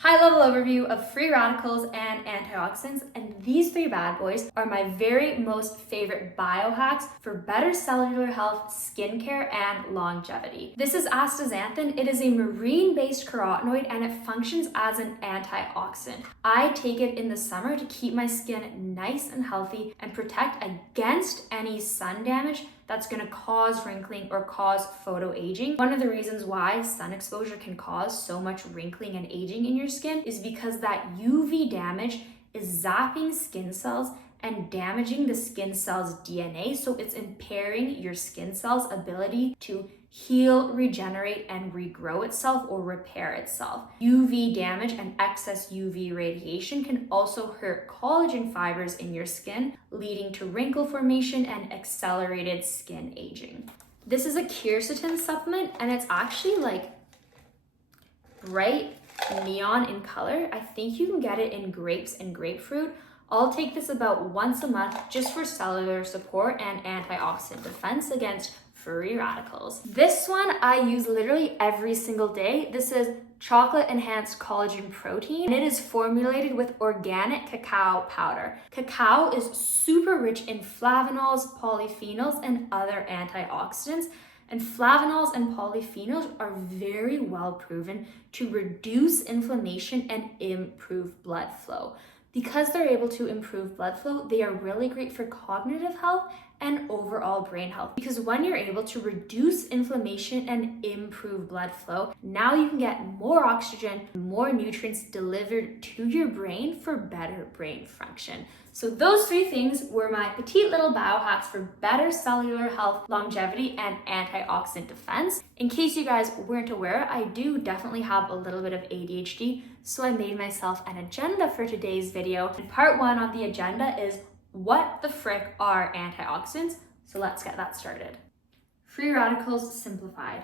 High-level overview of free radicals and antioxidants, and these three bad boys are my very most favorite biohacks for better cellular health, skincare, and longevity. This is astaxanthin. It is a marine-based carotenoid and it functions as an antioxidant. I take it in the summer to keep my skin nice and healthy and protect against any sun damage that's going to cause wrinkling or cause photoaging. One of the reasons why sun exposure can cause so much wrinkling and aging in your skin is because that UV damage is zapping skin cells and damaging the skin cells' DNA, so it's impairing your skin cells' ability to heal, regenerate, and regrow itself or repair itself. UV damage and excess UV radiation can also hurt collagen fibers in your skin, leading to wrinkle formation and accelerated skin aging. This is a quercetin supplement, and it's actually like bright neon in color. I think you can get it in grapes and grapefruit. I'll take this about once a month just for cellular support and antioxidant defense against free radicals. This one I use literally every single day. This is chocolate enhanced collagen protein, and it is formulated with organic cacao powder. Cacao is super rich in flavonols, polyphenols, and other antioxidants. And flavonols and polyphenols are very well proven to reduce inflammation and improve blood flow. Because they're able to improve blood flow, they are really great for cognitive health and overall brain health. Because when you're able to reduce inflammation and improve blood flow, now you can get more oxygen, more nutrients delivered to your brain for better brain function. So those three things were my petite little biohacks for better cellular health, longevity, and antioxidant defense. In case you guys weren't aware, I do definitely have a little bit of ADHD, so I made myself an agenda for today's video. And part one on the agenda is what the frick are antioxidants? So let's get that started. Free radicals simplified.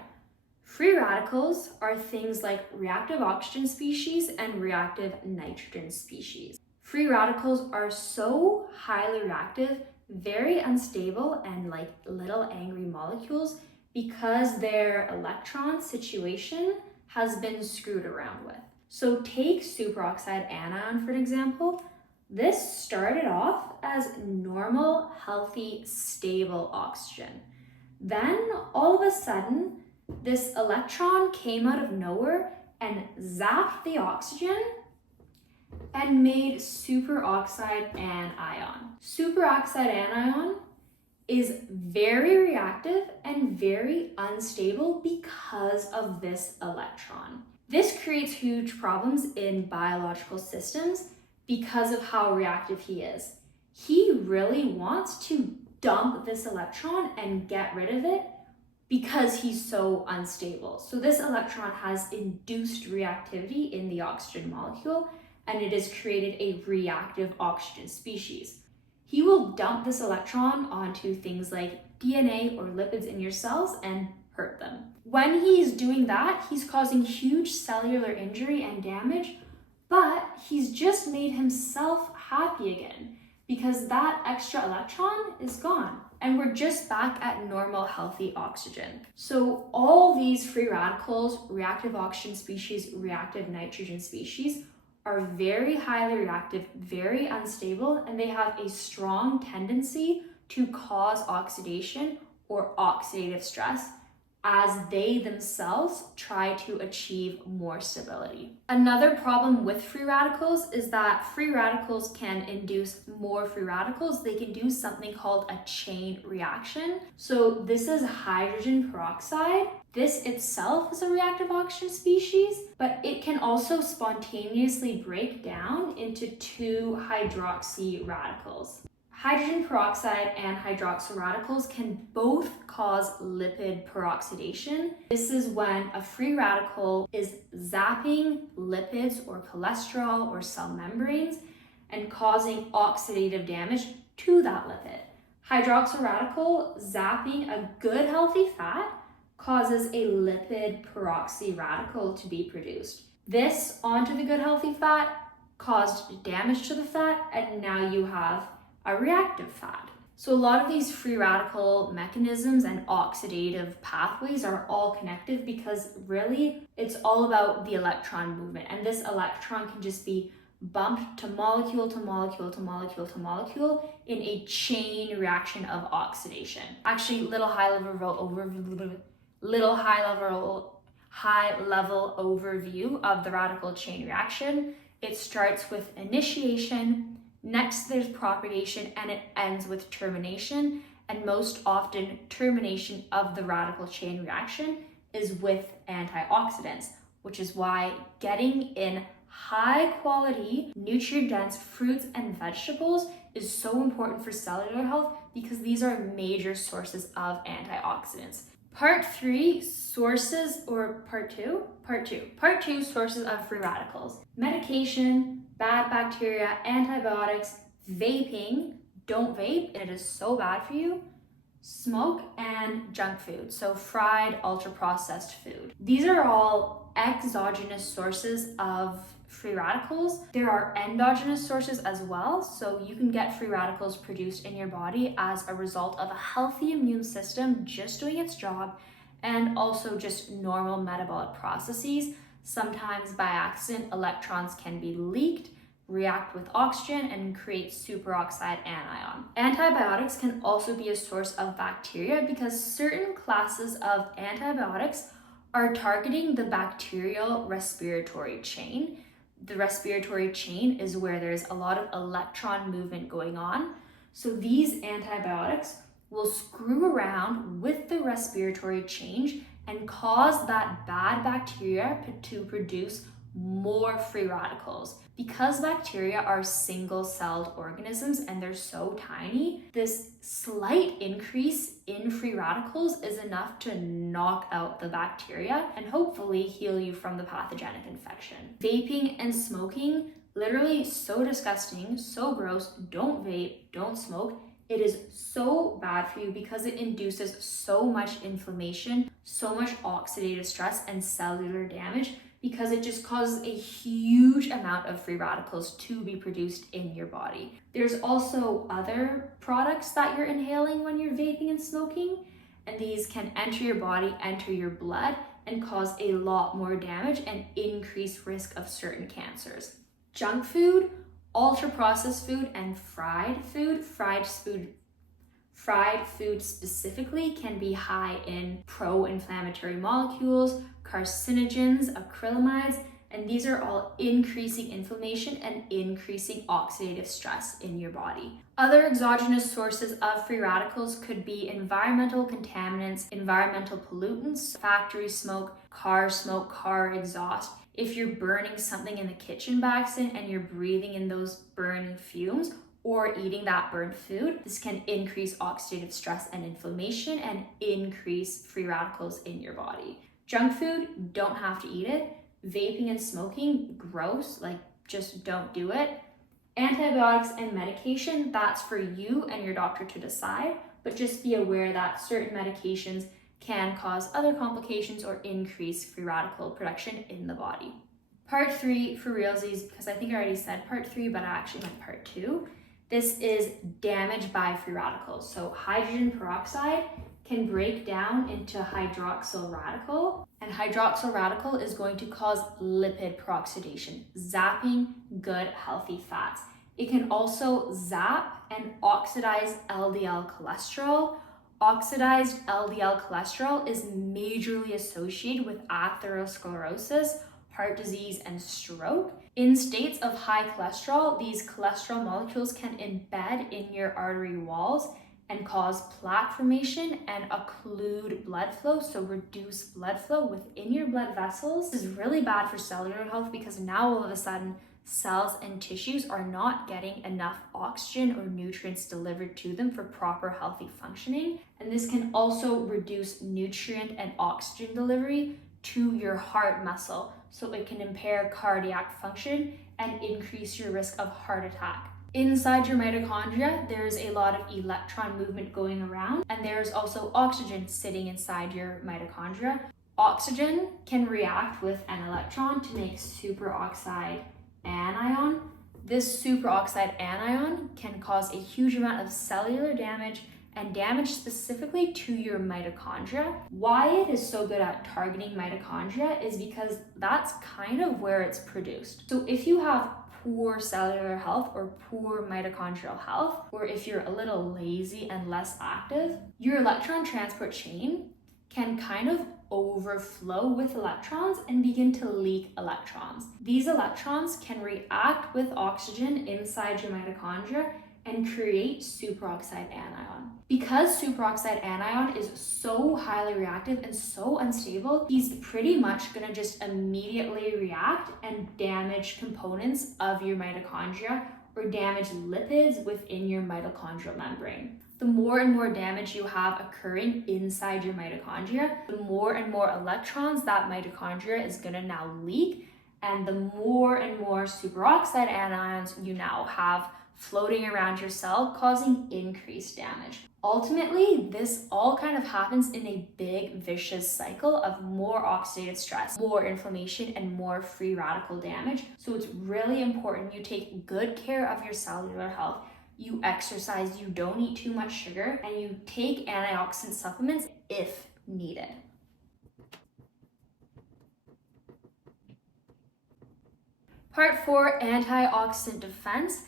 Free radicals are things like reactive oxygen species and reactive nitrogen species. Free radicals are so highly reactive, very unstable, and like little angry molecules because their electron situation has been screwed around with. So take superoxide anion for an example. This started off as normal, healthy, stable oxygen. Then all of a sudden, this electron came out of nowhere and zapped the oxygen and made superoxide anion. Superoxide anion is very reactive and very unstable because of this electron. This creates huge problems in biological systems because of how reactive he is. He really wants to dump this electron and get rid of it because he's so unstable. So this electron has induced reactivity in the oxygen molecule, and it has created a reactive oxygen species. He will dump this electron onto things like DNA or lipids in your cells and hurt them. When he's doing that, he's causing huge cellular injury and damage, but he's just made himself happy again because that extra electron is gone and we're just back at normal healthy oxygen. So all these free radicals, reactive oxygen species, reactive nitrogen species, are very highly reactive, very unstable, and they have a strong tendency to cause oxidation or oxidative stress as they themselves try to achieve more stability. Another problem with free radicals is that free radicals can induce more free radicals. They can do something called a chain reaction. So this is hydrogen peroxide. This itself is a reactive oxygen species, but it can also spontaneously break down into two hydroxy radicals. Hydrogen peroxide and hydroxyl radicals can both cause lipid peroxidation. This is when a free radical is zapping lipids or cholesterol or cell membranes and causing oxidative damage to that lipid. Hydroxyl radical zapping a good healthy fat causes a lipid peroxy radical to be produced. This onto the good healthy fat caused damage to the fat, and now you have a reactive fat. So a lot of these free radical mechanisms and oxidative pathways are all connected because really it's all about the electron movement. And this electron can just be bumped to molecule to molecule to molecule to molecule in a chain reaction of oxidation. Actually, little high level overview of the radical chain reaction. It starts with initiation, next there's propagation, and it ends with termination. And most often, termination of the radical chain reaction is with antioxidants, which is why getting in high quality, nutrient dense fruits and vegetables is so important for cellular health because these are major sources of antioxidants. Part two, sources of free radicals. Medication, bad bacteria, antibiotics, vaping, don't vape, it is so bad for you. Smoke and junk food, so fried, ultra processed food. These are all exogenous sources of free radicals. There are endogenous sources as well, so you can get free radicals produced in your body as a result of a healthy immune system just doing its job, and also just normal metabolic processes. Sometimes by accident, electrons can be leaked, react with oxygen, and create superoxide anion. Antibiotics can also be a source of bacteria because certain classes of antibiotics are targeting the bacterial respiratory chain. The respiratory chain is where there's a lot of electron movement going on. So these antibiotics will screw around with the respiratory chain and cause that bad bacteria to produce more free radicals. Because bacteria are single-celled organisms and they're so tiny, this slight increase in free radicals is enough to knock out the bacteria and hopefully heal you from the pathogenic infection. Vaping and smoking, literally so disgusting, so gross. Don't vape, don't smoke. It is so bad for you because it induces so much inflammation, so much oxidative stress and cellular damage, because it just causes a huge amount of free radicals to be produced in your body. There's also other products that you're inhaling when you're vaping and smoking, and these can enter your body, enter your blood, and cause a lot more damage and increase risk of certain cancers. Junk food, ultra processed food, and fried food specifically can be high in pro-inflammatory molecules, carcinogens, acrylamides, and these are all increasing inflammation and increasing oxidative stress in your body. Other exogenous sources of free radicals could be environmental contaminants, environmental pollutants, factory smoke, car exhaust. If you're burning something in the kitchen by accident and you're breathing in those burning fumes, or eating that burnt food, this can increase oxidative stress and inflammation and increase free radicals in your body. Junk food, don't have to eat it. Vaping and smoking, gross, just don't do it. Antibiotics and medication, that's for you and your doctor to decide, but just be aware that certain medications can cause other complications or increase free radical production in the body. Part 3 for realsies, because I think I already said part 3, but I actually meant part 2. This is damage by free radicals. So hydrogen peroxide can break down into hydroxyl radical, and hydroxyl radical is going to cause lipid peroxidation, zapping good healthy fats. It can also zap and oxidize LDL cholesterol. Oxidized LDL cholesterol is majorly associated with atherosclerosis, heart disease, and stroke. In states of high cholesterol, these cholesterol molecules can embed in your artery walls and cause plaque formation and occlude blood flow, so reduce blood flow within your blood vessels. This is really bad for cellular health because now all of a sudden cells and tissues are not getting enough oxygen or nutrients delivered to them for proper healthy functioning. And this can also reduce nutrient and oxygen delivery to your heart muscle, so it can impair cardiac function and increase your risk of heart attack. Inside your mitochondria, there's a lot of electron movement going around, and there's also oxygen sitting inside your mitochondria. Oxygen can react with an electron to make superoxide anion. This superoxide anion can cause a huge amount of cellular damage and damage specifically to your mitochondria. Why it is so good at targeting mitochondria is because that's kind of where it's produced. So if you have poor cellular health or poor mitochondrial health, or if you're a little lazy and less active, your electron transport chain can kind of overflow with electrons and begin to leak electrons. These electrons can react with oxygen inside your mitochondria and create superoxide anion. Because superoxide anion is so highly reactive and so unstable, he's pretty much gonna just immediately react and damage components of your mitochondria or damage lipids within your mitochondrial membrane. The more and more damage you have occurring inside your mitochondria, the more and more electrons that mitochondria is gonna now leak, and the more and more superoxide anions you now have floating around your cell, causing increased damage. Ultimately, this all kind of happens in a big vicious cycle of more oxidative stress, more inflammation, and more free radical damage. So it's really important you take good care of your cellular health, you exercise, you don't eat too much sugar, and you take antioxidant supplements if needed. Part 4, antioxidant defense.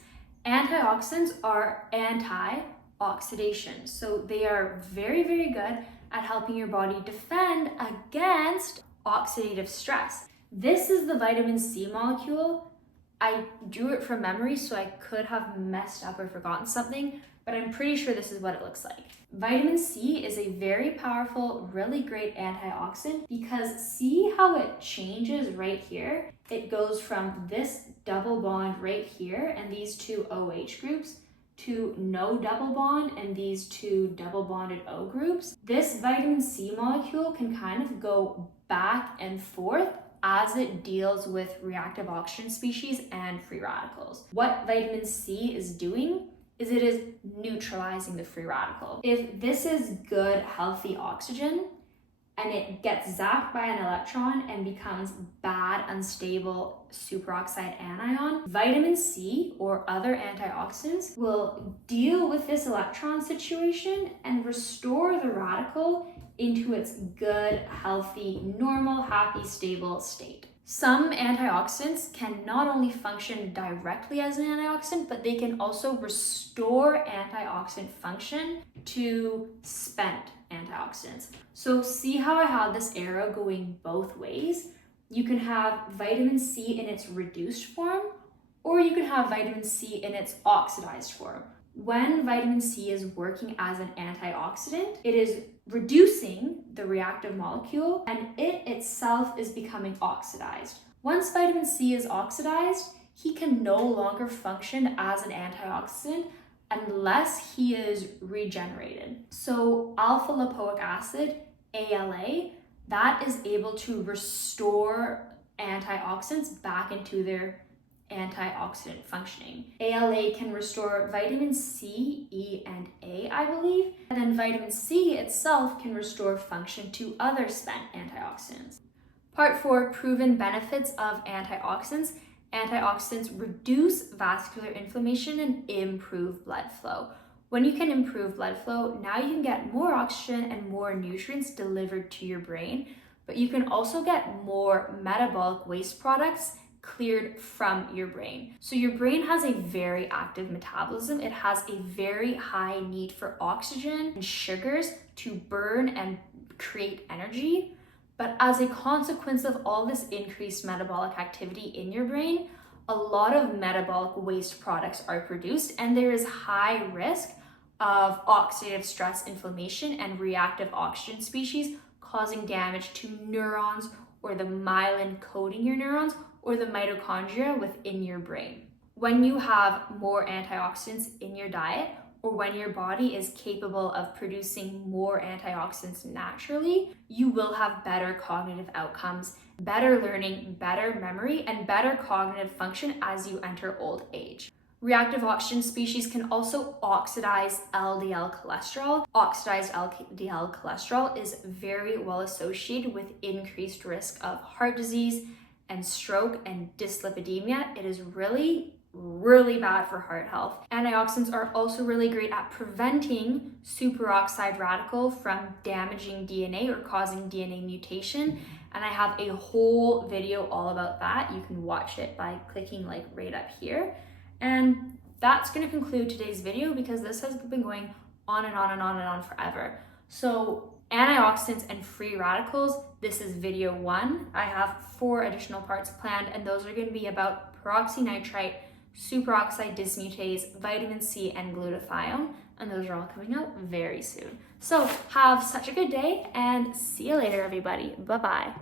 Antioxidants are anti-oxidation, so they are very, very good at helping your body defend against oxidative stress. This is the vitamin C molecule. I drew it from memory, so I could have messed up or forgotten something, but I'm pretty sure this is what it looks like. Vitamin C is a very powerful, really great antioxidant because see how it changes right here? It goes from this double bond right here and these two OH groups to no double bond and these two double bonded O groups. This vitamin C molecule can kind of go back and forth as it deals with reactive oxygen species and free radicals. What vitamin C is doing is it is neutralizing the free radical. If this is good, healthy oxygen, and it gets zapped by an electron and becomes bad, unstable superoxide anion, vitamin C or other antioxidants will deal with this electron situation and restore the radical into its good, healthy, normal, happy, stable state. Some antioxidants can not only function directly as an antioxidant, but they can also restore antioxidant function to spent antioxidants. So see how I had this arrow going both ways? You can have vitamin C in its reduced form, or you can have vitamin C in its oxidized form. When vitamin C is working as an antioxidant, it is reducing the reactive molecule and it itself is becoming oxidized. Once vitamin C is oxidized, he can no longer function as an antioxidant unless he is regenerated. So alpha lipoic acid, ALA, that is able to restore antioxidants back into their antioxidant functioning. ALA can restore vitamin C, E, and A, I believe, and then vitamin C itself can restore function to other spent antioxidants. Part 4, proven benefits of antioxidants. Antioxidants reduce vascular inflammation and improve blood flow. When you can improve blood flow, now you can get more oxygen and more nutrients delivered to your brain, but you can also get more metabolic waste products cleared from your brain. So your brain has a very active metabolism. It has a very high need for oxygen and sugars to burn and create energy. But as a consequence of all this increased metabolic activity in your brain, a lot of metabolic waste products are produced, and there is high risk of oxidative stress inflammation and reactive oxygen species causing damage to neurons or the myelin coating your neurons or the mitochondria within your brain. When you have more antioxidants in your diet, or when your body is capable of producing more antioxidants naturally, you will have better cognitive outcomes, better learning, better memory, and better cognitive function as you enter old age. Reactive oxygen species can also oxidize LDL cholesterol. Oxidized LDL cholesterol is very well associated with increased risk of heart disease and stroke and dyslipidemia. It is really really bad for heart health. Antioxidants are also really great at preventing superoxide radical from damaging DNA or causing DNA mutation. And I have a whole video all about that. You can watch it by clicking like right up here. And that's going to conclude today's video because this has been going on and on and on and on forever. So antioxidants and free radicals, this is video 1. I have 4 additional parts planned, and those are going to be about peroxynitrite, superoxide dismutase, vitamin C, and glutathione, and those are all coming out very soon. So have such a good day, and see you later, everybody. Bye-bye.